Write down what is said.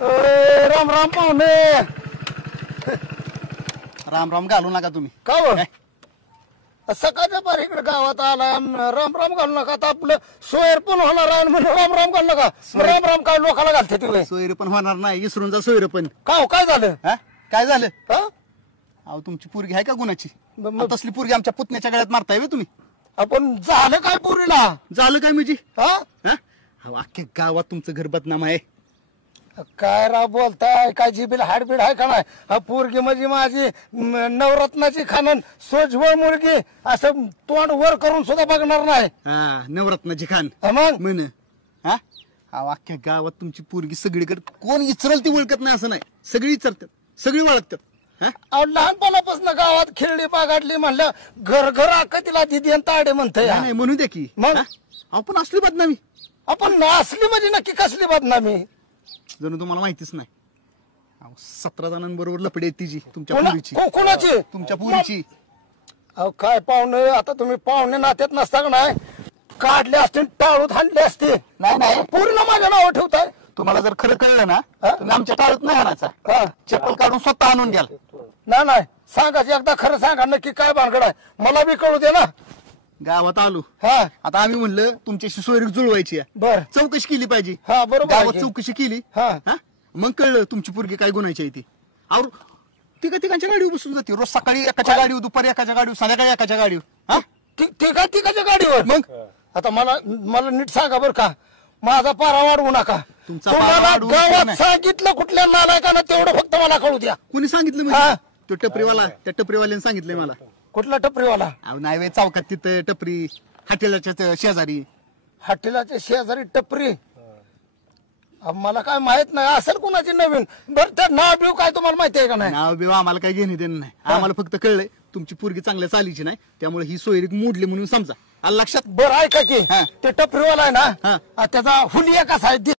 राम राम पाहुणे. राम राम घालू नका तुम्ही. का हो सकाळच्या पार इकडे गावात आला राम राम घालू नका. आता आपलं सोयर पण होणार आहे म्हणून राम राम घालू नका. राम राम काय लोकाला घालते तुम्ही. सोयरे पण होणार नाही, इसरून जा सोयरे पण. का हो काय झालं. काय झालं? हा? अहो तुमची पोरगी आहे का गुणाची? मग तसली पोरगी आमच्या पुतण्याच्या गळ्यात मारताय तुम्ही. आपण झालं काय पोरीला. झालं काय म्हणजे? हा अहो अख्ख्या गावात तुमचं घर बदनाम आहे. काय राव बोलताय. काय जिबीला हाडबीड आहे का नाही. हा पोरगी म्हणजे माझी नवरत्नाची खानन सोजवळ मुलगी. असं तोंड वर करून सुद्धा बघणार नाही. नवरत्नाची खान मग म्हण. अहो अख्ख्या गावात तुमची पोरगी सगळीकडे कोण विचारल ती ओळखत नाही असं नाही. सगळी विचारतात, सगळी ओळखतात. अहो लहानपणापासून गावात खेळली बागाडली म्हणलं घर घर अख्खा तिला दिदी आणि ताडे म्हणतंय. नाही म्हणू द्या की. मग आपण असली बदनामी. आपण असली म्हणजे नक्की कसली बदनामी. जणू तुम्हाला माहितीच नाही. 17 जणांबरोबर लपडी आहे तिची तुमच्या पोरीची. कोणाची. तुमच्या पोरीची. अहो काय पाहुणे. आता तुम्ही पाहुणे नात्यात नसता का नाही काढले असते टाळूत हाणले असते. नाही पूर्ण माझ्या नाव ठेवताय. तुम्हाला जर खरं कळलं ना तुम्ही आमच्या टाळत नाही आणायचा. चप्पल काढून स्वतः आणून घ्याल. नाही सांगा एकदा खरं सांगा नक्की काय भानगड आहे. मला बी कळू दे ना. गावात आलो. हा आता आम्ही म्हणलं तुमच्याशी सोयरीक जुळवायची आहे. बर चौकशी केली पाहिजे. हा बरोबर आहे गावात की. चौकशी केली. हा मग कळलं तुमची पोरगी काय गुणायची आहे ती. और तिघांच्या गाडीवर बसून जाते. रोज सकाळी एकाच्या गाडीवर, दुपारी एकाच्या गाडीवर, संध्याकाळी एकाच्या गाडीवर. तिघाच्या गाडीवर. मग आता मला नीट सांगा बर का. माझा पारा वाढवू नका. तुमचा पारा तुम्हाला वाढवू गावात नाही. सांगितलं कुठल्या नालायकानं तेवढं फक्त मला कळू द्या. कोणी सांगितलं हा. म्हणजे? तो टपरीवाला, त्या टपरीवाल्याने सांगितलंय मला. कुठला टपरीवाला. अहो नाही वे चौकात तिथं टपरी हॉटेलाच्या शेजारी. हॉटेलाच्या शेजारी टपरी. मला काय माहित नाही असेल कुणाची नवीन. बरं त्या नाव बिव काय तुम्हाला माहिती आहे का नाही. नाव बिव आम्हाला काही घेणे देणं नाही. आम्हाला फक्त कळलंय तुमची पोरगी चांगल्या चालीची नाही, त्यामुळे ही सोयरीक मोडली म्हणून समजा. आलं लक्षात? बरं ऐका की हा. ते टपरीवाला आहे हा. ना त्याचा हुलिया कसा आहे